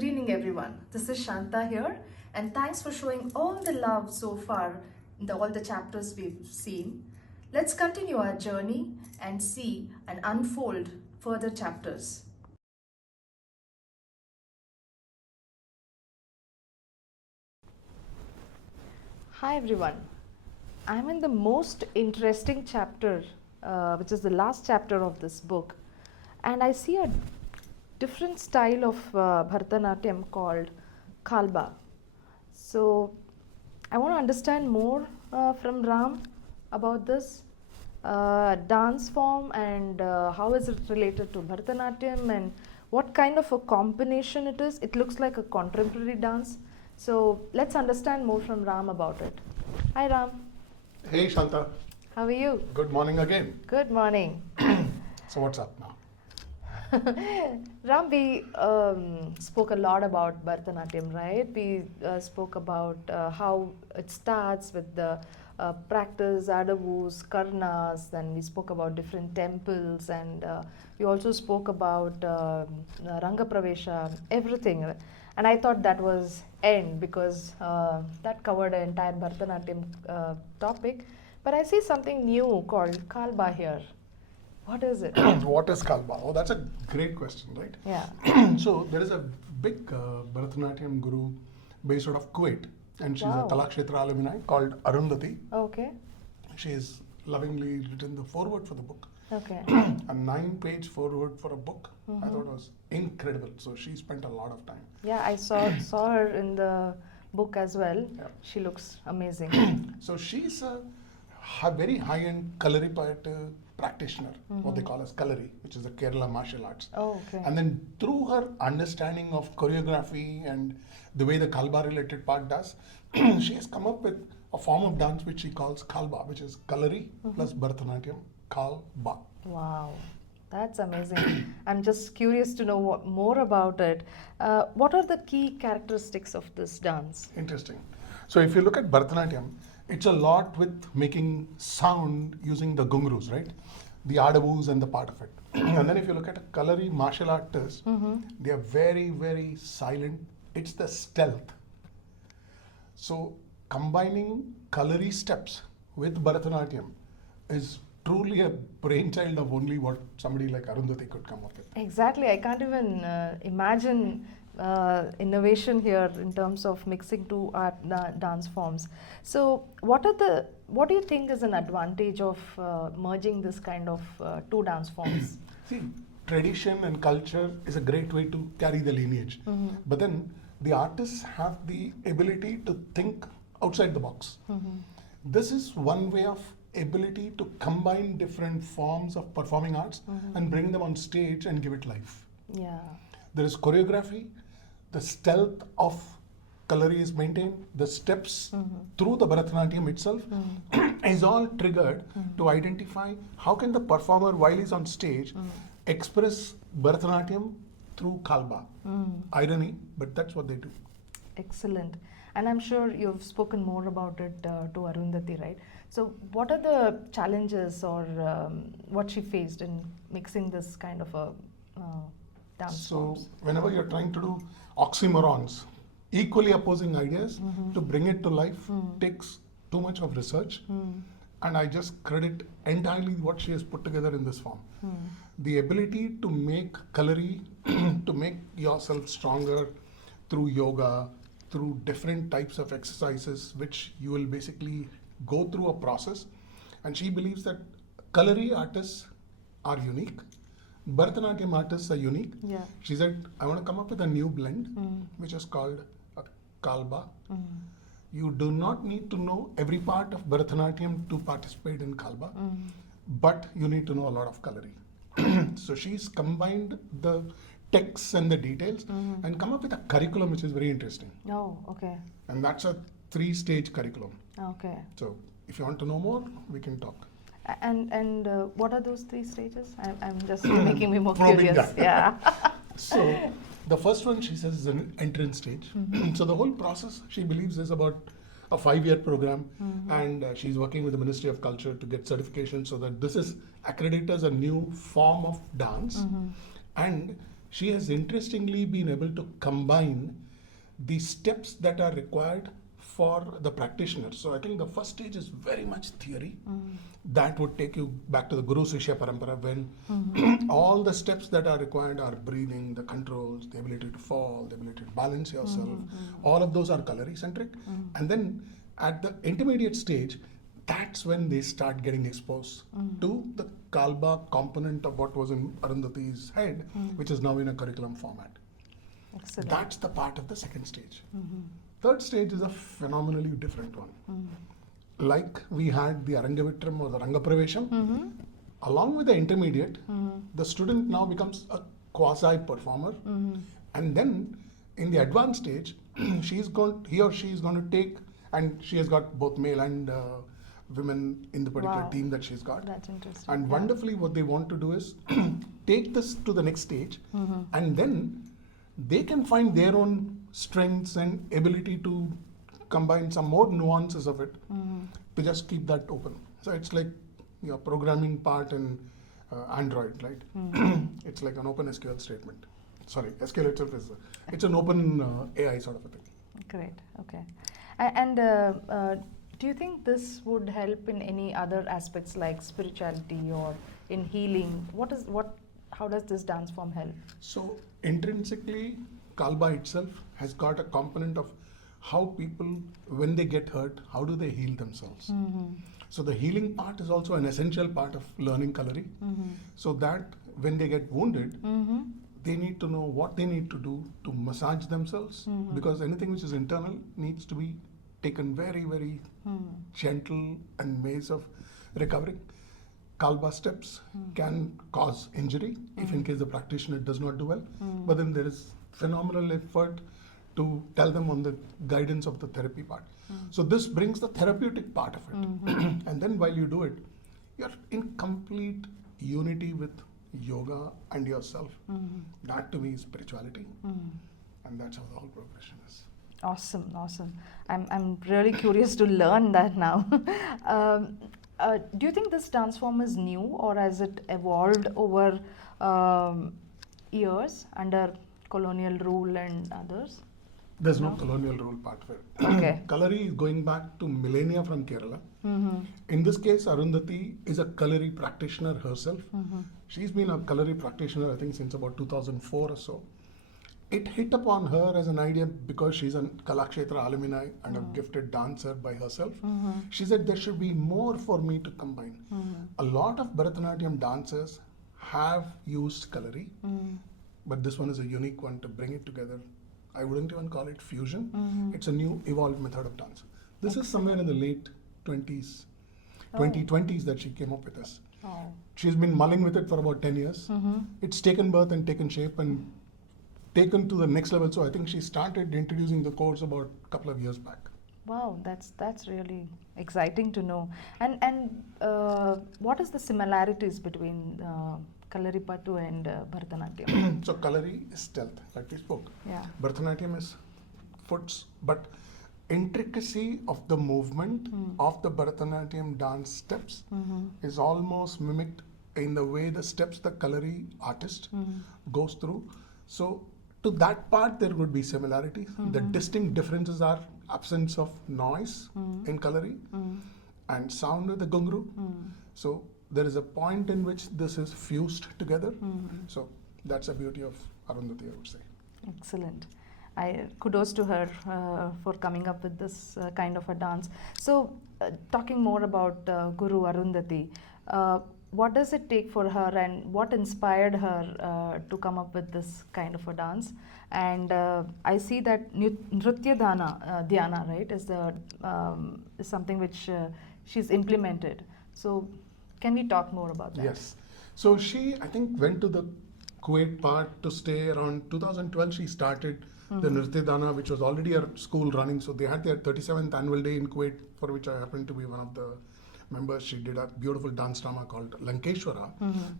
Good evening, everyone. This is Shantha here, and thanks for showing all the love so far in all the chapters we've seen. Let's continue our journey and see and unfold further chapters. Hi, everyone. I'm in the most interesting chapter, which is the last chapter of this book, and I see a different style of Bharatanatyam called Kalbha. So I want to understand more from Ram about this dance form and how is it related to Bharatanatyam and what kind of a combination it is. It looks like a contemporary dance. So let's understand more from Ram about it. Hi Ram. Hey Shantha. How are you? Good morning again. Good morning. So what's up now? Ram, we spoke a lot about Bharatanatyam, right? We spoke about how it starts with the practice, adavus, karnas, then we spoke about different temples, and we also spoke about Ranga Pravesha, everything. And I thought that was end because that covered the entire Bharatanatyam topic. But I see something new called Kalbha here. What is it? What is Kalbha? Oh, that's a great question, right? Yeah. So there is a big Bharatanatyam guru based out of Kuwait, and she's Wow. a Kalakshetra alumni called Arundhati. Okay. She has lovingly written the foreword for the book. Okay. A 9-page foreword for a book. I thought it was incredible. So she spent a lot of time. Yeah, I saw her in the book as well. Yeah. She looks amazing. So she's a very high-end Kalaripayattu practitioner, what they call as Kalari, which is the Kerala martial arts. Oh, okay. And then through her understanding of choreography and the way the Kalbha related part does, she has come up with a form of dance which she calls Kalbha, which is Kalari plus Bharatanatyam, Kalbha. Wow, that's amazing. I'm just curious to know more about it. What are the key characteristics of this dance? Interesting. So if you look at Bharatanatyam, it's a lot with making sound using the gungrus, right? The adavus and the part of it. And then if you look at a Kalari martial artist, they are very, very silent. It's the stealth. So combining Kalari steps with Bharatanatyam is truly a brainchild of only what somebody like Arundhati could come up with. Exactly, I can't even imagine innovation here in terms of mixing two art dance forms. So, what do you think is an advantage of merging this kind of two dance forms? See, tradition and culture is a great way to carry the lineage. But then the artists have the ability to think outside the box. This is one way of ability to combine different forms of performing arts and bring them on stage and give it life. Yeah. There is choreography, the stealth of Kalari is maintained, the steps through the Bharatanatyam itself is all triggered to identify how can the performer while he's on stage express Bharatanatyam through Kalbha. Irony, but that's what they do. Excellent. And I'm sure you've spoken more about it to Arundhati, right? So, what are the challenges or what she faced in mixing this kind of a dance So forms? whenever you're trying to do oxymorons, equally opposing ideas, to bring it to life takes too much of research. And I just credit entirely what she has put together in this form. The ability to make Kalari, to make yourself stronger through yoga, through different types of exercises, which you will basically go through a process. And she believes that Kalari artists are unique. Bharatanatyam artists are unique. Yeah. She said, I want to come up with a new blend, which is called a Kalbha. You do not need to know every part of Bharatanatyam to participate in Kalbha, but you need to know a lot of Kalari. So she's combined the texts and the details and come up with a curriculum which is very interesting. Oh, okay. And that's a 3-stage curriculum. Okay. So if you want to know more, we can talk. And what are those 3 stages? I'm just making me more Probing curious. that. Yeah. So the first one she says is an entrance stage. So the whole process she believes is about a 5-year program, and she's working with the Ministry of Culture to get certification so that this is accredited as a new form of dance. And she has interestingly been able to combine the steps that are required for the practitioner. So I think the first stage is very much theory. That would take you back to the Guru Sishya Parampara, when all the steps that are required are breathing, the controls, the ability to fall, the ability to balance yourself. All of those are Kalari centric. And then at the intermediate stage, that's when they start getting exposed to the Kalbha component of what was in Arundhati's head, which is now in a curriculum format. Excellent. That's the part of the second stage. Third stage is a phenomenally different one. Like we had the Arangavitram or the Rangapravesham, along with the intermediate, the student now becomes a quasi performer, and then in the advanced stage, he or she is going to take, and she has got both male and women in the particular team that she's got. That's interesting. And wonderfully, what they want to do is take this to the next stage, and then they can find their own strengths and ability to combine some more nuances of it to just keep that open. So it's like your programming part in Android, right? It's like an open SQL statement. Sorry, SQL itself is it's an open AI sort of a thing. Great. Okay. And do you think this would help in any other aspects like spirituality or in healing? How does this dance form help? So intrinsically, Kalbha itself has got a component of how people, when they get hurt, how do they heal themselves? So the healing part is also an essential part of learning Kalari. So that when they get wounded, they need to know what they need to do to massage themselves, because anything which is internal needs to be taken very, very gentle and ways of recovering. Kalbha steps can cause injury if in case the practitioner does not do well, but then there is phenomenal effort to tell them on the guidance of the therapy part. So this brings the therapeutic part of it. And then while you do it, you're in complete unity with yoga and yourself. That to me is spirituality. And that's how the whole progression is. Awesome, awesome. I'm really curious to learn that now. Do you think this dance form is new, or has it evolved over years under colonial rule and others? There's no colonial rule part of it. Okay. Kalari is going back to millennia from Kerala. In this case, Arundhati is a Kalari practitioner herself. She's been a Kalari practitioner, I think, since about 2004 or so. It hit upon her as an idea because she's a Kalakshetra alumni and a gifted dancer by herself. She said there should be more for me to combine. A lot of Bharatanatyam dancers have used Kalari, but this one is a unique one to bring it together. I wouldn't even call it fusion. It's a new evolved method of dance. This is somewhere in the late 2020s that she came up with this. She's been mulling with it for about 10 years. It's taken birth and taken shape and taken to the next level. So I think she started introducing the course about a couple of years back. Wow, that's really exciting to know. And what is the similarities between Kalaripayattu and Bharatanatyam? So Kalari is stealth, like we spoke. Yeah. Bharatanatyam is foots, but intricacy of the movement of the Bharatanatyam dance steps is almost mimicked in the way the steps the Kalari artist goes through. So to that part there would be similarities. The distinct differences are absence of noise in Kalari and sound with the gungru. So there is a point in which this is fused together. So that's the beauty of Arundhati, I would say. Excellent. Kudos to her for coming up with this kind of a dance. So talking more about Guru Arundhati, what does it take for her, and what inspired her to come up with this kind of a dance? And I see that Nritya Dhyana, right, is something which she's implemented. So can we talk more about that? Yes. So she, I think, went to the Kuwait part to stay around 2012. She started the Nritya Dana, which was already a school running. So they had their 37th annual day in Kuwait, for which I happened to be one of the members. She did a beautiful dance drama called Lankeshwara.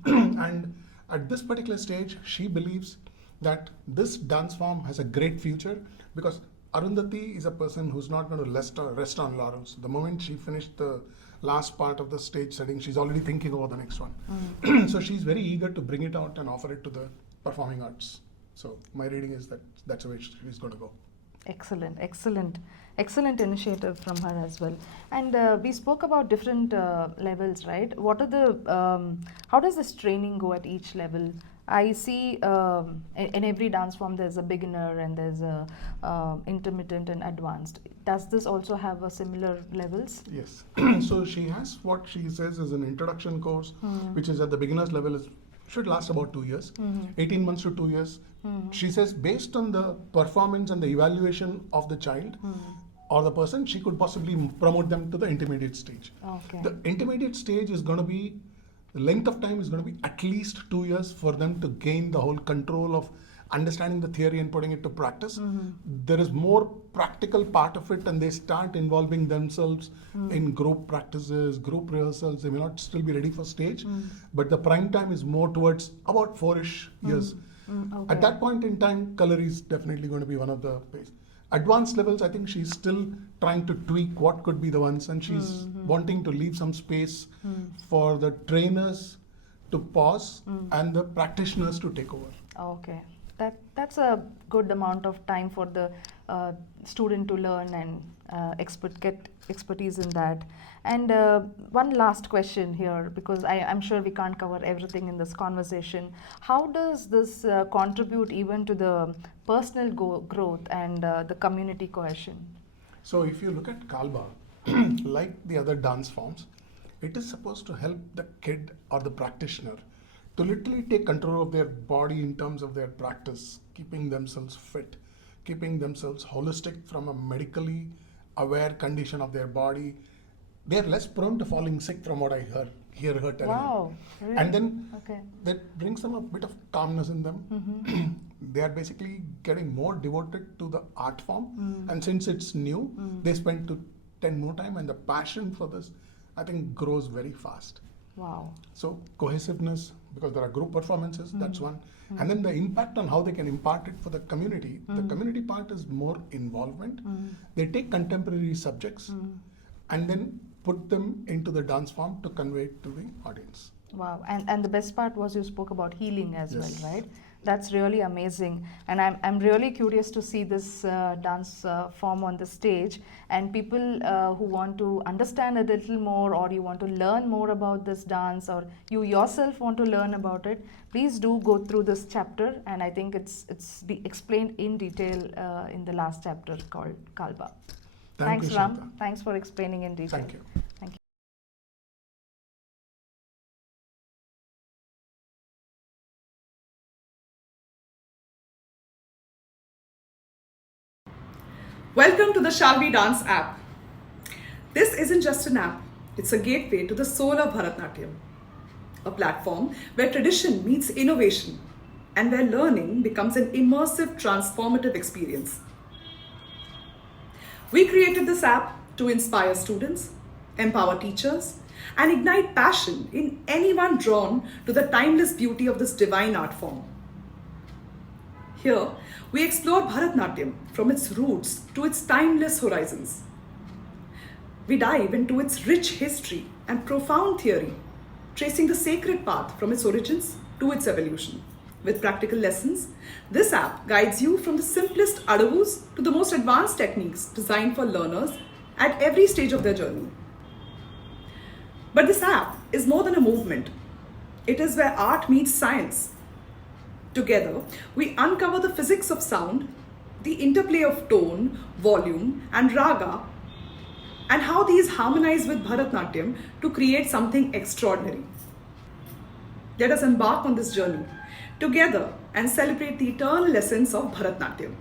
And at this particular stage, she believes that this dance form has a great future, because Arundhati is a person who's not going to rest on laurels. The moment she finished the last part of the stage setting, she's already thinking about the next one. So she's very eager to bring it out and offer it to the performing arts So my reading is that that's the way she's going to go. Excellent initiative from her as well. And we spoke about different levels, right? What are the how does this training go at each level? I see in every dance form there's a beginner and there's a intermittent and advanced. Does this also have a similar levels? Yes. So she has what she says is an introduction course, which is at the beginner's level is should last about 2 years, 18 months to 2 years. She says based on the performance and the evaluation of the child or the person, she could possibly promote them to the intermediate stage. Okay. The intermediate stage is going to be, the length of time is going to be at least 2 years for them to gain the whole control of understanding the theory and putting it to practice. There is more practical part of it, and they start involving themselves in group practices, group rehearsals. They may not still be ready for stage, but the prime time is more towards about 4-ish years. Okay. At that point in time, Kalari is definitely going to be one of the base. Advanced levels, I think she's still trying to tweak what could be the ones, and she's wanting to leave some space for the trainers to pause and the practitioners to take over. Okay. That's a good amount of time for the student to learn and get expertise in that. And one last question here, because I'm sure we can't cover everything in this conversation. How does this contribute even to the personal growth and the community cohesion? So if you look at Kalbha, like the other dance forms, it is supposed to help the kid or the practitioner to literally take control of their body in terms of their practice, keeping themselves fit, keeping themselves holistic from a medically aware condition of their body. They're less prone to falling sick from what I hear her telling. Wow, really? And then Okay. that brings them a bit of calmness in them. They are basically getting more devoted to the art form, and since it's new, they spend 10 more time, and the passion for this, I think, grows very fast. Wow. So cohesiveness, because there are group performances, that's one. And then the impact on how they can impart it for the community. The community part is more involvement. They take contemporary subjects and then put them into the dance form to convey it to the audience. Wow. And the best part was you spoke about healing as Yes. well, right? That's really amazing. And I'm really curious to see this dance form on the stage. And people who want to understand a little more, or you want to learn more about this dance, or you yourself want to learn about it, please do go through this chapter. And I think it's explained in detail in the last chapter called Kalbha. Thank Thanks, you, Ram. Shantha. Thanks for explaining in detail. Thank you. Thank you. Welcome to the Shall We Dance app. This isn't just an app, it's a gateway to the soul of Bharatanatyam, a platform where tradition meets innovation and where learning becomes an immersive, transformative experience. We created this app to inspire students, empower teachers, and ignite passion in anyone drawn to the timeless beauty of this divine art form. Here, we explore Bharatanatyam from its roots to its timeless horizons. We dive into its rich history and profound theory, tracing the sacred path from its origins to its evolution. With practical lessons, this app guides you from the simplest adavus to the most advanced techniques designed for learners at every stage of their journey. But this app is more than a movement. It is where art meets science. Together, we uncover the physics of sound, the interplay of tone, volume, and raga, and how these harmonize with Bharatanatyam to create something extraordinary. Let us embark on this journey together and celebrate the eternal essence of Bharatanatyam.